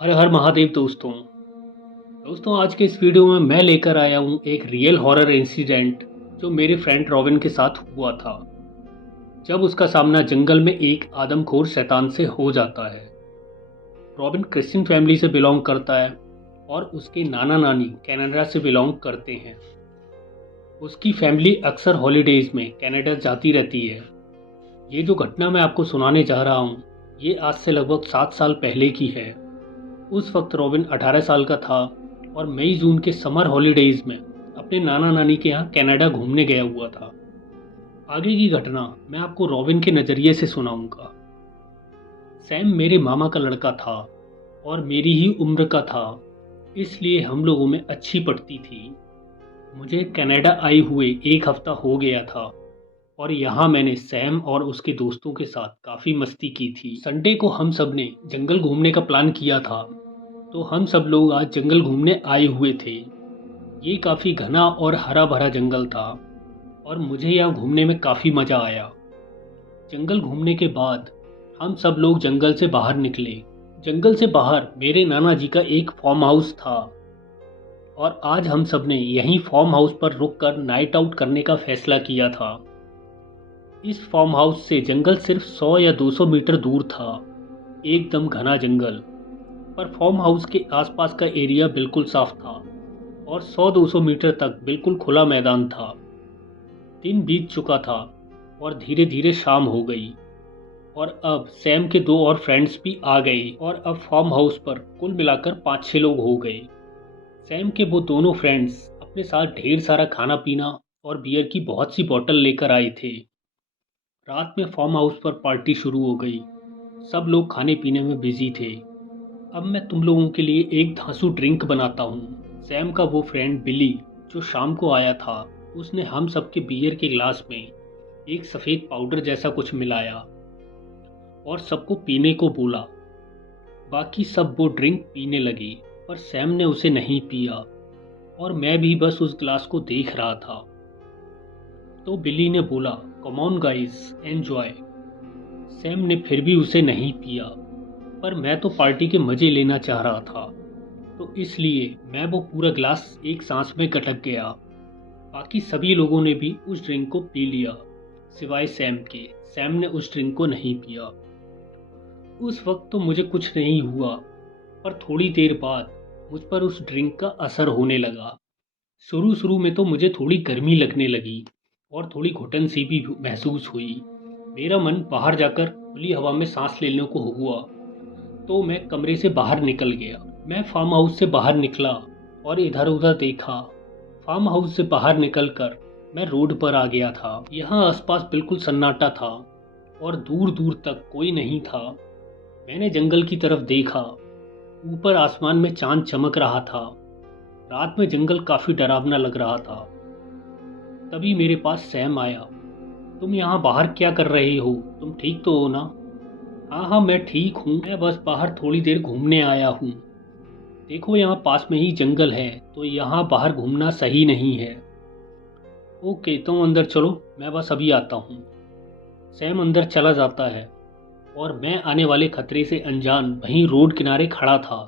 हर हर महादेव दोस्तों। आज के इस वीडियो में मैं लेकर आया हूँ एक रियल हॉरर इंसिडेंट जो मेरे फ्रेंड रॉबिन के साथ हुआ था जब उसका सामना जंगल में एक आदमखोर शैतान से हो जाता है। रॉबिन क्रिश्चियन फैमिली से बिलोंग करता है और उसके नाना नानी कनाडा से बिलोंग करते हैं। उसकी फैमिली अक्सर हॉलीडेज में कनाडा जाती रहती है। ये जो घटना मैं आपको सुनाने जा रहा हूँ ये आज से लगभग 7 साल पहले की है। उस वक्त रॉबिन 18 साल का था और मई जून के समर हॉलीडेज में अपने नाना नानी के यहाँ कनाडा घूमने गया हुआ था। आगे की घटना मैं आपको रॉबिन के नज़रिए से सुनाऊंगा। सैम मेरे मामा का लड़का था और मेरी ही उम्र का था, इसलिए हम लोगों में अच्छी पड़ती थी। मुझे कनाडा आए हुए एक हफ्ता हो गया था और यहाँ मैंने सैम और उसके दोस्तों के साथ काफ़ी मस्ती की थी। संडे को हम सब ने जंगल घूमने का प्लान किया था, तो हम सब लोग आज जंगल घूमने आए हुए थे। ये काफ़ी घना और हरा भरा जंगल था और मुझे यहाँ घूमने में काफ़ी मज़ा आया। जंगल घूमने के बाद हम सब लोग जंगल से बाहर निकले। जंगल से बाहर मेरे नाना जी का एक फार्म हाउस था और आज हम सब ने यहीं फार्म हाउस पर रुककर नाइट आउट करने का फैसला किया था। इस फार्म हाउस से जंगल सिर्फ 100 या 200 मीटर दूर था, एकदम घना जंगल। पर फार्म हाउस के आसपास का एरिया बिल्कुल साफ था और 100-200 मीटर तक बिल्कुल खुला मैदान था। दिन बीत चुका था और धीरे धीरे शाम हो गई और अब सैम के 2 और फ्रेंड्स भी आ गए और अब फार्म हाउस पर कुल मिलाकर 5-6 लोग हो गए। सैम के वो दोनों फ्रेंड्स अपने साथ ढेर सारा खाना पीना और बियर की बहुत सी बोतल लेकर आए थे। रात में फार्म हाउस पर पार्टी शुरू हो गई। सब लोग खाने पीने में बिजी थे। अब मैं तुम लोगों के लिए एक धांसू ड्रिंक बनाता हूँ। सैम का वो फ्रेंड बिली जो शाम को आया था, उसने हम सबके बियर के ग्लास में एक सफ़ेद पाउडर जैसा कुछ मिलाया और सबको पीने को बोला। बाकी सब वो ड्रिंक पीने लगे, पर सैम ने उसे नहीं पिया और मैं भी बस उस ग्लास को देख रहा था। तो बिली ने बोला, come on guys, enjoy. Sam ने फिर भी उसे नहीं पिया, पर मैं तो पार्टी के मज़े लेना चाह रहा था, तो इसलिए मैं वो पूरा ग्लास एक सांस में गटक गया। बाकी सभी लोगों ने भी उस ड्रिंक को पी लिया, सिवाय सैम के। सैम ने उस ड्रिंक को नहीं पिया। उस वक्त तो मुझे कुछ नहीं हुआ, पर थोड़ी देर बाद मुझ पर उस ड्रिंक का असर होने लगा। शुरू शुरू में तो मुझे थोड़ी गर्मी लगने लगी और थोड़ी घुटन सी भी महसूस हुई। मेरा मन बाहर जाकर खुली हवा में सांस लेने को हुआ, तो मैं कमरे से बाहर निकल गया। मैं फार्म हाउस से बाहर निकला और इधर उधर देखा। फार्म हाउस से बाहर निकलकर मैं रोड पर आ गया था। यहाँ आसपास बिल्कुल सन्नाटा था और दूर दूर तक कोई नहीं था। मैंने जंगल की तरफ देखा। ऊपर आसमान में चांद चमक रहा था। रात में जंगल काफ़ी डरावना लग रहा था। तभी मेरे पास सैम आया। तुम यहाँ बाहर क्या कर रहे हो? तुम ठीक तो हो ना? हाँ हाँ, मैं ठीक हूँ। मैं बस बाहर थोड़ी देर घूमने आया हूँ। देखो, यहाँ पास में ही जंगल है, तो यहाँ बाहर घूमना सही नहीं है। ओके, तुम अंदर चलो, मैं बस अभी आता हूँ। सैम अंदर चला जाता है और मैं आने वाले खतरे से अनजान वहीं रोड किनारे खड़ा था।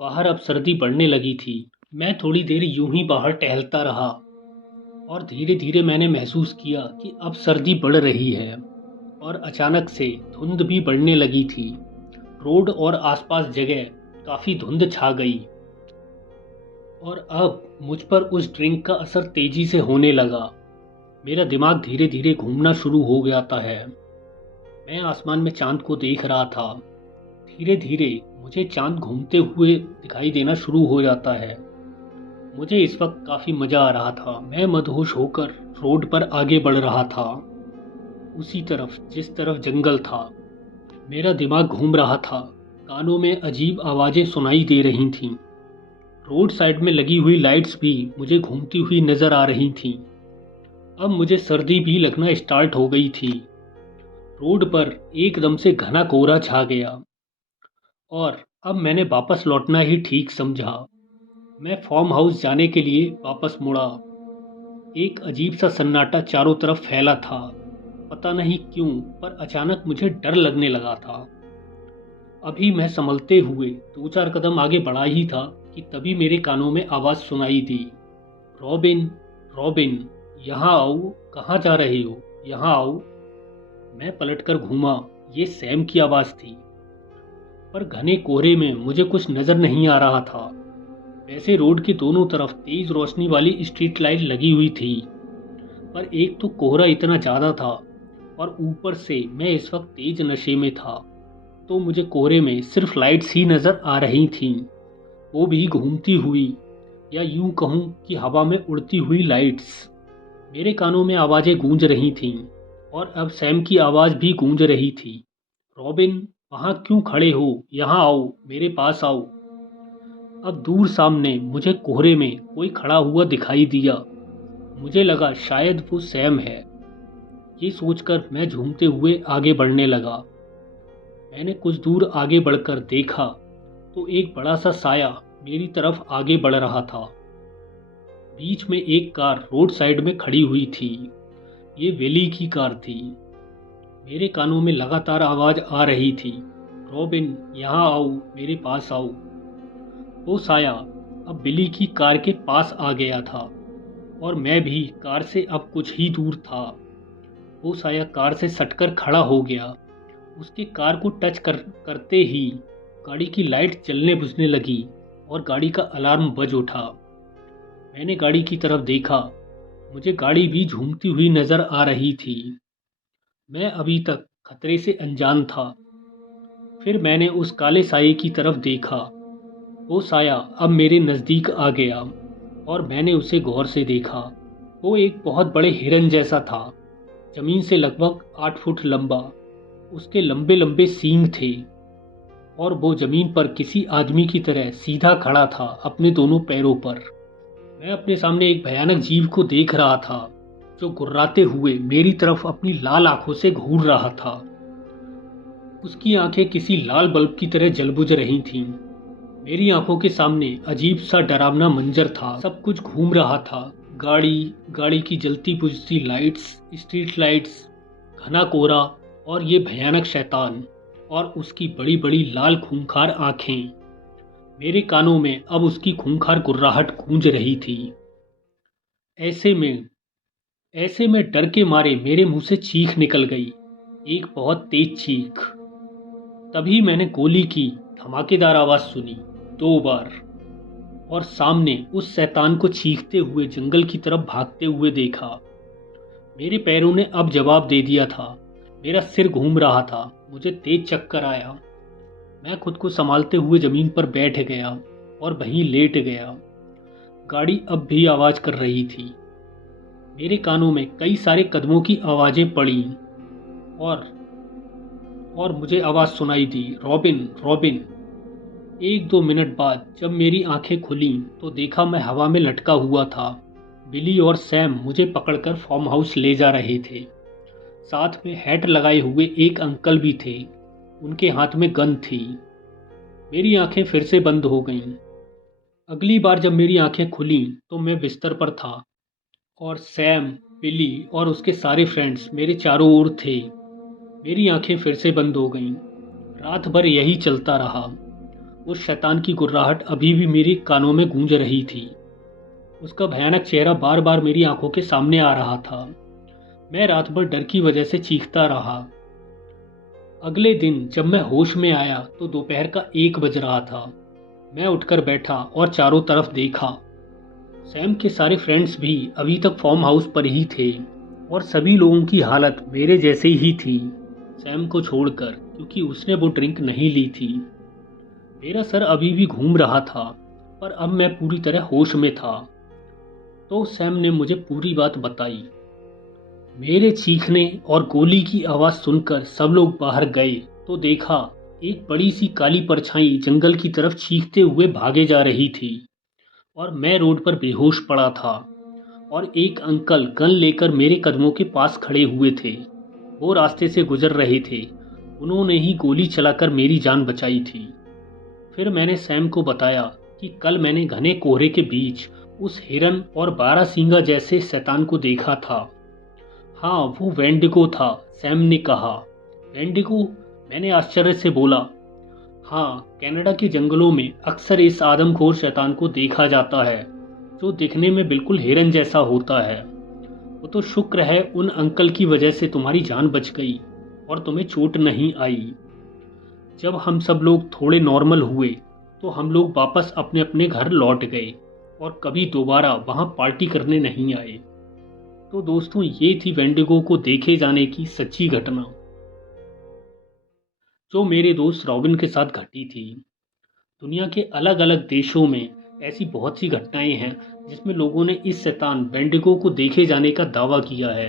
बाहर अब सर्दी बढ़ने लगी थी। मैं थोड़ी देर यूं ही बाहर टहलता रहा और धीरे धीरे मैंने महसूस किया कि अब सर्दी बढ़ रही है और अचानक से धुंध भी बढ़ने लगी थी। रोड और आसपास जगह काफ़ी धुंध छा गई और अब मुझ पर उस ड्रिंक का असर तेजी से होने लगा। मेरा दिमाग धीरे धीरे घूमना शुरू हो जाता है। मैं आसमान में चांद को देख रहा था। धीरे धीरे मुझे चांद घूमते हुए दिखाई देना शुरू हो जाता है। मुझे इस वक्त काफ़ी मज़ा आ रहा था। मैं मदहोश होकर रोड पर आगे बढ़ रहा था, उसी तरफ जिस तरफ जंगल था। मेरा दिमाग घूम रहा था। कानों में अजीब आवाज़ें सुनाई दे रही थीं। रोड साइड में लगी हुई लाइट्स भी मुझे घूमती हुई नज़र आ रही थीं। अब मुझे सर्दी भी लगना स्टार्ट हो गई थी। रोड पर एकदम से घना कोहरा छा गया और अब मैंने वापस लौटना ही ठीक समझा। मैं फार्म हाउस जाने के लिए वापस मुड़ा। एक अजीब सा सन्नाटा चारों तरफ फैला था। पता नहीं क्यों, पर अचानक मुझे डर लगने लगा था। अभी मैं संभलते हुए 2-4 कदम आगे बढ़ा ही था कि तभी मेरे कानों में आवाज़ सुनाई दी, रॉबिन, रॉबिन, यहाँ आओ, कहाँ जा रहे हो, यहाँ आओ। मैं पलटकर घूमा, ये सैम की आवाज़ थी, पर घने कोहरे में मुझे कुछ नज़र नहीं आ रहा था। वैसे रोड के दोनों तरफ तेज रोशनी वाली स्ट्रीट लाइट लगी हुई थी, पर एक तो कोहरा इतना ज़्यादा था और ऊपर से मैं इस वक्त तेज नशे में था, तो मुझे कोहरे में सिर्फ लाइट्स ही नज़र आ रही थीं, वो भी घूमती हुई, या यूं कहूं कि हवा में उड़ती हुई लाइट्स। मेरे कानों में आवाज़ें गूंज रही थीं और अब सैम की आवाज़ भी गूंज रही थी, रॉबिन, वहाँ क्यों खड़े हो, यहाँ आओ, मेरे पास आओ। अब दूर सामने मुझे कोहरे में कोई खड़ा हुआ दिखाई दिया। मुझे लगा शायद वो सैम है। ये सोचकर मैं झूमते हुए आगे बढ़ने लगा। मैंने कुछ दूर आगे बढ़कर देखा तो एक बड़ा सा साया मेरी तरफ आगे बढ़ रहा था। बीच में एक कार रोड साइड में खड़ी हुई थी। ये वेली की कार थी। मेरे कानों में लगातार आवाज़ आ रही थी, रॉबिन, यहाँ आओ, मेरे पास आओ। वो साया अब बिली की कार के पास आ गया था और मैं भी कार से अब कुछ ही दूर था। वो साया कार से सटकर खड़ा हो गया। उसके कार को टच करते ही गाड़ी की लाइट जलने बुझने लगी और गाड़ी का अलार्म बज उठा। मैंने गाड़ी की तरफ देखा। मुझे गाड़ी भी झूमती हुई नज़र आ रही थी। मैं अभी तक खतरे से अनजान था। फिर मैंने उस काले साये की तरफ देखा। वो साया अब मेरे नज़दीक आ गया और मैंने उसे गौर से देखा। वो एक बहुत बड़े हिरन जैसा था, ज़मीन से लगभग 8 फुट लंबा। उसके लंबे लंबे सींग थे और वो ज़मीन पर किसी आदमी की तरह सीधा खड़ा था अपने दोनों पैरों पर। मैं अपने सामने एक भयानक जीव को देख रहा था जो गुर्राते हुए मेरी तरफ अपनी लाल आंखों से घूर रहा था। उसकी आंखें किसी लाल बल्ब की तरह जलबुझ रही थीं। मेरी आंखों के सामने अजीब सा डरावना मंजर था। सब कुछ घूम रहा था। गाड़ी की जलती बुझती लाइट्स, स्ट्रीट लाइट्स, घना कोहरा और ये भयानक शैतान और उसकी बड़ी बड़ी लाल खूंखार आंखें। मेरे कानों में अब उसकी खूंखार गुर्राहट गूंज रही थी। ऐसे में डर के मारे मेरे मुंह से चीख निकल गई, एक बहुत तेज चीख। तभी मैंने गोली की धमाकेदार आवाज़ सुनी 2 बार और सामने उस शैतान को चीखते हुए जंगल की तरफ भागते हुए देखा। मेरे पैरों ने अब जवाब दे दिया था। मेरा सिर घूम रहा था। मुझे तेज चक्कर आया। मैं खुद को संभालते हुए ज़मीन पर बैठ गया और वहीं लेट गया। गाड़ी अब भी आवाज़ कर रही थी। मेरे कानों में कई सारे कदमों की आवाज़ें पड़ी और मुझे आवाज़ सुनाई दी, रॉबिन, रॉबिन। 1-2 मिनट बाद जब मेरी आंखें खुलीं तो देखा मैं हवा में लटका हुआ था। बिली और सैम मुझे पकड़कर फार्म हाउस ले जा रहे थे। साथ में हैट लगाए हुए एक अंकल भी थे। उनके हाथ में गन थी। मेरी आंखें फिर से बंद हो गईं। अगली बार जब मेरी आंखें खुलीं तो मैं बिस्तर पर था और सैम, बिली और उसके सारे फ्रेंड्स मेरे चारों ओर थे। मेरी आंखें फिर से बंद हो गईं। रात भर यही चलता रहा। उस शैतान की गुर्राहट अभी भी मेरे कानों में गूंज रही थी। उसका भयानक चेहरा बार बार मेरी आंखों के सामने आ रहा था। मैं रात भर डर की वजह से चीखता रहा। अगले दिन जब मैं होश में आया तो दोपहर का 1 बज रहा था। मैं उठकर बैठा और चारों तरफ देखा। सैम के सारे फ्रेंड्स भी अभी तक फार्म हाउस पर ही थे और सभी लोगों की हालत मेरे जैसे ही थी, सैम को छोड़कर, क्योंकि उसने वो ड्रिंक नहीं ली थी। मेरा सर अभी भी घूम रहा था, पर अब मैं पूरी तरह होश में था। तो सैम ने मुझे पूरी बात बताई। मेरे चीखने और गोली की आवाज़ सुनकर सब लोग बाहर गए तो देखा एक बड़ी सी काली परछाई जंगल की तरफ चीखते हुए भागे जा रही थी और मैं रोड पर बेहोश पड़ा था और एक अंकल गन लेकर मेरे कदमों के पास खड़े हुए थे। वो रास्ते से गुजर रहे थे। उन्होंने ही गोली चलाकर मेरी जान बचाई थी। फिर मैंने सैम को बताया कि कल मैंने घने कोहरे के बीच उस हिरन और बारहसिंगा जैसे शैतान को देखा था। हाँ, वो वेंडिगो था, सैम ने कहा। वेंडिगो? मैंने आश्चर्य से बोला। हाँ, कनाडा के जंगलों में अक्सर इस आदमखोर शैतान को देखा जाता है, जो दिखने में बिल्कुल हिरन जैसा होता है। वो तो शुक्र है उन अंकल की वजह से तुम्हारी जान बच गई और तुम्हें चोट नहीं आई। जब हम सब लोग थोड़े नॉर्मल हुए तो हम लोग वापस अपने अपने घर लौट गए और कभी दोबारा वहाँ पार्टी करने नहीं आए। तो दोस्तों, ये थी वेंडिगो को देखे जाने की सच्ची घटना, जो मेरे दोस्त रॉबिन के साथ घटी थी। दुनिया के अलग अलग देशों में ऐसी बहुत सी घटनाएं हैं जिसमें लोगों ने इस शैतान वेंडिगो को देखे जाने का दावा किया है।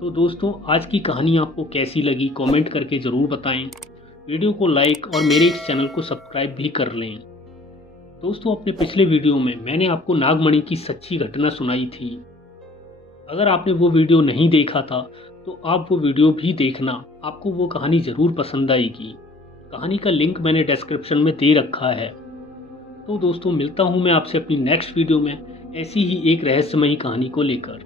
तो दोस्तों, आज की कहानी आपको कैसी लगी कमेंट करके ज़रूर बताएं। वीडियो को लाइक और मेरे इस चैनल को सब्सक्राइब भी कर लें। दोस्तों, अपने पिछले वीडियो में मैंने आपको नागमणि की सच्ची घटना सुनाई थी। अगर आपने वो वीडियो नहीं देखा था तो आप वो वीडियो भी देखना, आपको वो कहानी ज़रूर पसंद आएगी। कहानी का लिंक मैंने डिस्क्रिप्शन में दे रखा है। तो दोस्तों, मिलता हूँ मैं आपसे अपनी नेक्स्ट वीडियो में ऐसी ही एक रहस्यमयी कहानी को लेकर।